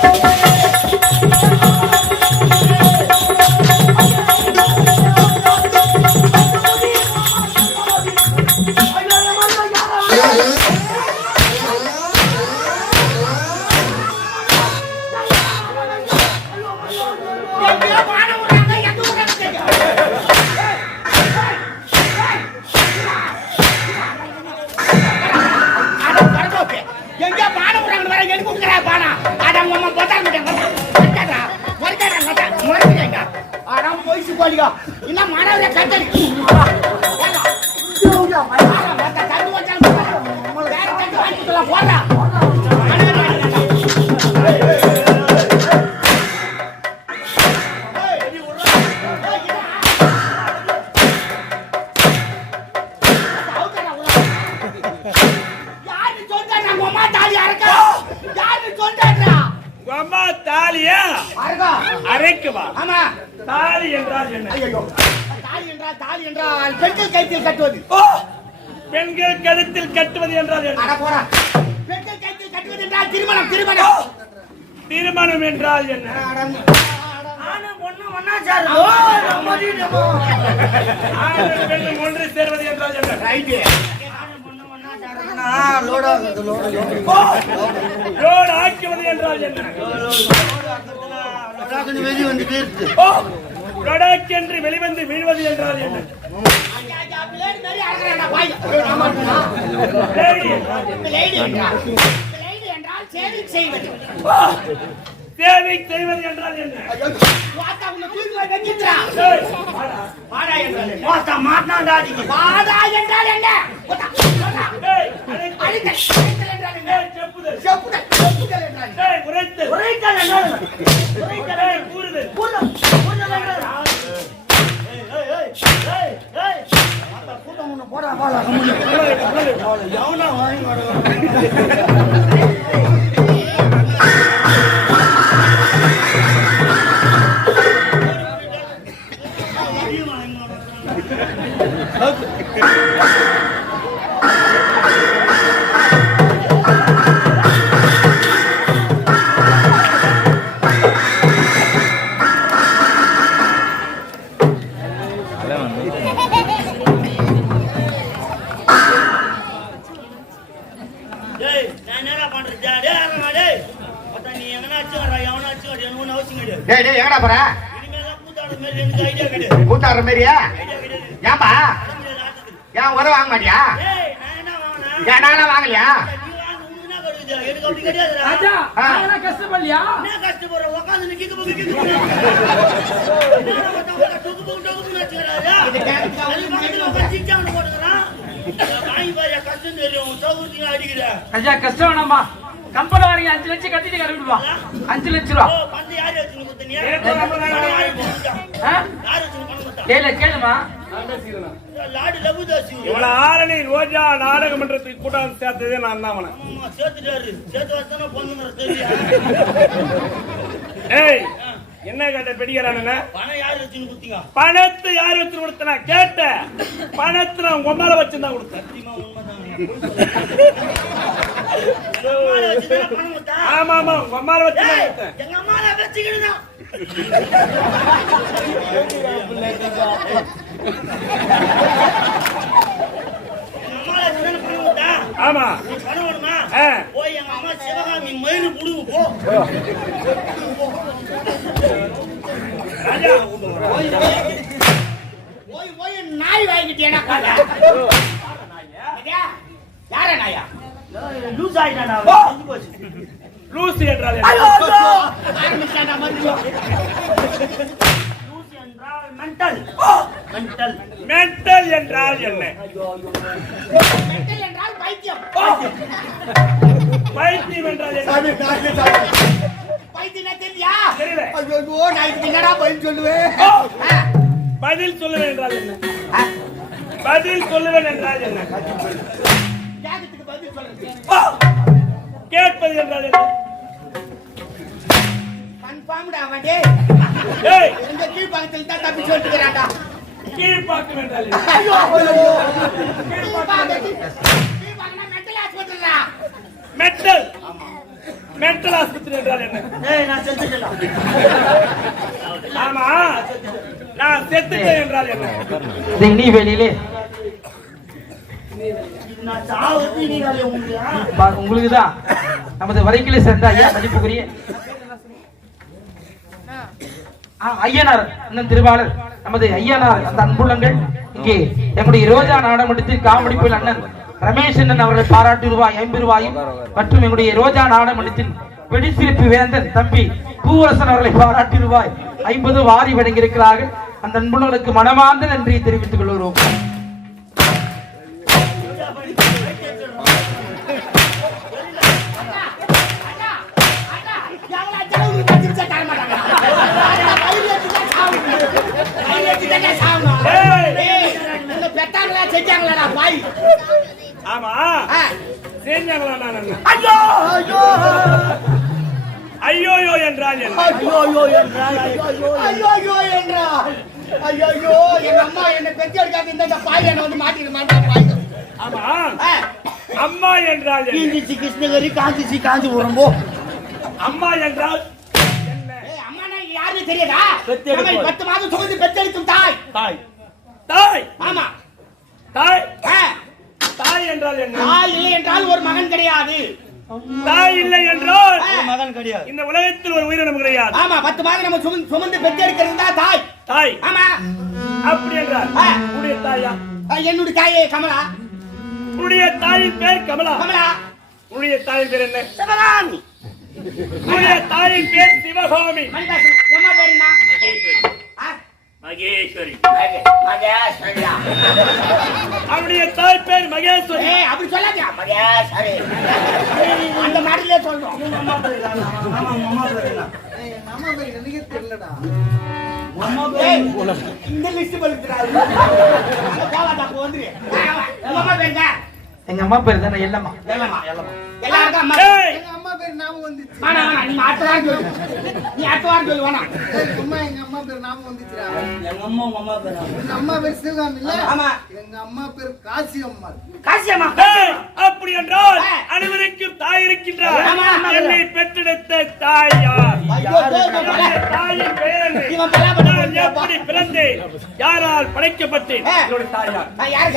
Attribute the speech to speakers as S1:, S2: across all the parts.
S1: Thank you. Uma தாலி அறக்க யாரு சொல்றா?
S2: அம்மா தாலியா அரைக்குவா
S1: ஆமா.
S2: தாலி என்றால் என்ன?
S1: ஐயோ தாலி என்றால் தாலி என்றால் பெண்கள் கைத்தில் கட்டுவது.
S2: ஓ பெண்கள் கழுத்தில் கட்டுவது என்றால் என்ன?
S1: போடா. பெண்கள் கைத்தில் கட்டுவது என்றால் திருமணம் திருமணம்.
S2: திருமணம் என்றால் என்ன? ஒன்று சேர்வது என்றால் என்ன? ஆக்குவது என்றால் என்ன? ஓ லடாக்கென்று வெளிவந்து வீழ்வது வெளிவந்து என்ன?
S1: ஐயா,
S2: என்றால் என்ன?
S1: என்றால்
S2: சேவை செய்வது என்றால் என்ன?
S1: வாத்தா, உன்னை எவனா வாங்கி வர
S3: இனிமேலாம் கூத்தாடுற
S4: மாதிரியா. ஏன்பா. ஏன் உரம் வாங்க மாட்டியா
S3: டேய், நான் என்ன வாங்கினேன்?
S4: ஏன் நாங்களாம் வாங்கலையா
S3: நீ வாங்க, உனக்கு என்ன கிடைக்குது? எனக்கு அப்படி கிடையாதுடா.
S4: ஆ.
S3: என்ன கஷ்டப்படுற? உக்காந்து நீ கிக்கு புக்கு கிக்கு புக்கு. என்னடா மொத்தம் உட்காந்து கஷ்டம்
S5: வேணாமா கம்பெனி அஞ்சு லட்சம் கட்டிட்டு கிளம்பிடுவா அஞ்சு லட்சம் ரூபா? கேளு கேளுமா.
S3: லாடு லகுதாசி
S2: இவனை ஆரணி ரோஜா நாடக மன்றத்துக்கு கூட்டம் சேர்த்ததே நான் தான் அவனை. ஏய் என்ன கேட்ட
S3: கொடுத்தீங்க?
S2: பணத்தை யார் வச்சு கொடுத்தனா? கேட்ட பணத்தை நான் உங்க மேல வச்சு தான் கொடுத்தேன். ஆமா ஆமா உங்க மேல வச்சு
S3: எங்க அம்மால வச்சுக்கிட்டுதான். அம்மால?
S2: ஆமா? ஆ.
S3: போய் எங்க அம்மா சிவகாமி மயிறு புடுங்கு போ
S1: போய் போய் நாய் ஐயா, யாரா நாயா
S3: லூஸ் ஆயிட்டாடா
S2: என்றால்
S3: லூஸ் என்றால் mental.
S2: மென்டல் என்றால் என்ன
S1: என்றால் பைத்தியம்
S2: பைத்தியம் என்றால் என்ன
S1: பைத்தியம் தெரியா
S2: தெரியல
S1: ஐயோ நான் என்னடா பதில் சொல்லுவேன்
S2: பதில் சொல்லுவேன் என்றால் என்ன? பதில் சொல்லுவேன் என்றால் என்ன? கேட்பது என்றால் என்ன?
S1: கன்ஃபார்ம்டா அவன் டேய்
S2: ஏய்!
S1: இந்த கீழ்பாக்கத்தில் தான் தப்பி சொல்லிட்டுக்கிறான்டா
S2: கீழ்பாக்கம் என்றால் என்ன?
S1: ஐயோ! கீழ்பாக்கத்தில் கீழ்பாக்கம்னா மெண்டல் ஹாஸ்பிட்டல்டா
S2: மெட்டல் மென்டல் ஆஸ்பத்திரி என்றால் என்ன?
S3: ஏய் நான் செத்துட்டேன்டா.
S2: ஆமா நான் செத்துட்டேன் என்றால் என்ன?
S5: இந்த இனிவெளியிலே
S3: நான் சாவத்து நீ வேலையை உங்களுக்கு
S5: தான் நமது வரைக்கிலே சேர்ந்த ஐயா மதிப்புக்குரிய. ஐயனார் இன்னும் திருவாளர் நமது ஐயனார் அந்த அன்புள்ளங்கள். இங்கே நம்முடைய ரோஜா நாடகத்தில் காமெடிப்பில் அண்ணன் ரமேஷ் அண்ணன் அவர்களை பாராட்டு ரூபாய் ஐம்பது ரூபாயும் மற்றும் எங்களுடைய ரோஜா நாடமன்றத்தின் வெடிசிரிப்பு வேந்தன் தம்பி பூவரசன் அவர்களை பாராட்டு ரூபாய் ஐம்பது வாரி வழங்கியிருக்கிறார்கள். அந்த அன்புள்ளங்களுக்கு மனமார்ந்த நன்றியை தெரிவித்துக் கொள்கிறோம்.
S1: செஞ்சாங்களாடா பாய்
S2: ஆமா. செஞ்சாங்களா நான்?
S1: ஐயோ ஐயோ.
S2: ஐயோயோ என்றால் என்ன?
S3: ஐயோ ஐயோ என்றால் ஐயோ ஐயோ.
S1: ஐயோ ஐயோ என்றால். எங்க அம்மா என்ன பெத்தி எடுக்காத இந்த பாய் என்ன வந்து மாட்டிட்டு மாட்டா பாய்
S2: ஆமா. அம்மா என்றால்
S3: கீஞ்சிச்சு கிருஷ்ணகிரி காஞ்சிச்சு காஞ்சி உரம்போ
S2: அம்மா என்றால்
S1: யாருன்னு தெரியாதா? பத்து மாதம் சுமந்து பெத்தெடுக்கும் தாய்
S3: தாய்.
S2: தாய்.
S1: ஆமா.
S2: தாய்.
S1: ஆ.
S2: தாய் என்றால் என்ன?
S1: தாய் இல்லை என்றால் ஒரு மகன் கிடையாது.
S2: தாய் இல்லை என்றால்.
S3: மகன் கிடையாது.
S2: இந்த உலகத்தில் ஒரு உயிரினம் கிடையாது.
S1: ஆமா பத்து மாதம் நம்ம சுமந்து சுமந்து பெத்தெடுக்கிறது தான் தாய்.
S2: தாய்.
S1: ஆமா.
S2: அப்படி என்றால்
S1: ஆ.
S2: உடைய தாயா?
S1: என்னுடைய தாயே கமலா.
S2: உடைய தாயின் பேர் கமலா.
S1: கமலா.
S2: உடைய தாயின் பேர் என்ன?
S1: சிவகாமி.
S2: உடைய தாயின் பேர் சிவகாமி? மகேஸ்வரி.
S1: மகே- மகேஸ்வரியா.
S2: அவருடைய தாய் பேர் மகேஸ்வரி
S1: ஏய், அப்படி சொல்லாதீங்க. மகேஸ்வரி. அந்த மாதிரிலே சொல்றோம்.
S3: அம்மா பேர் தானா? ஆமா அம்மா பேர்
S1: இந்த பழுத்துறாரு. அம்மா பேர்?
S5: எங்க அம்மா பேர் தானே எல்லம்மா
S1: எல்லம்மா, எல்லம்மா. எல்லாருக்கும் அம்மா
S2: ஏய்,
S1: வேணாம், வேணாம். நீ அடுத்த வாரம் சொல்லு. நீ அடுத்த வாரம் சொல்லு, வேணாம்.
S3: எங்க அம்மா உங்க அம்மா பேர் என்ன?
S6: அம்மா பேர் சிவகாமி இல்ல
S1: ஆமா.
S6: எங்க அம்மா பேர் காசி அம்மா
S1: காசியம்மா.
S2: ஏய், அப்படி என்றால். அனைவருக்கும் தாய் இருக்கின்றார். என்னை பெற்றெடுத்த தாய் யார் தாயின் நான். எப்படி பிறந்தேன் யாரால் படைக்கப்பட்டேன் தாயார் தாயார்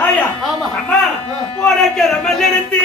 S1: தாயா ஆமா.
S2: அம்மா உனக்கு ரொம்ப நிறுத்தி